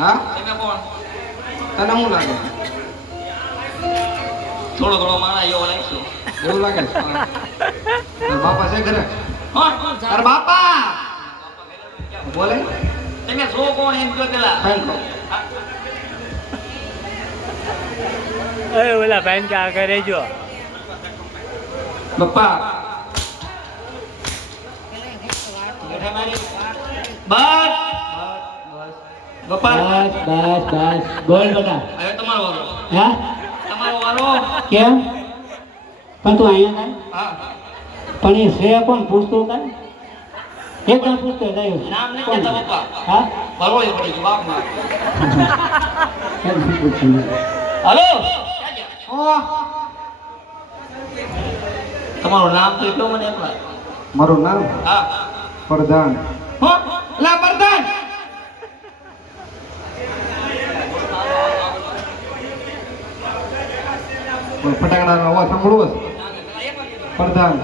હા તમે કોણ? તને શું લાગે થોડો ઘણો માણા એવો લાગશો. એવું લાગે છે તારા બાપા છે ઘરે હા? તારા બાપા બોલે તમે છો કોણ એમ કહો પેલા. ફાઈલ કહો અરે ઓલા બેન કે આગળ રહેજો. પપ્પા બેઠા મારી. બસ ગોપાલ બસ બસ બસ બોલ બેટા. હવે તમારો વારો. હા તમારો વારો. કેમ પણ તું અહીંયા કાંઈ હા પણ એ છે કોણ પૂછતું કાંઈ એક વાર પૂછતો જાય નામ નહીં કહેતા પપ્પા. હા ભરવોય પડી ગયું બાપમાં. કેમ શું પૂછ્યું હાલો ઓ તમારું નામ તો કહો મને એકવાર. મારું નામ હા પ્રધાન હો લા પ્રધાન ફટાકડાનો અવાજ સાંભળવો છે પ્રધાન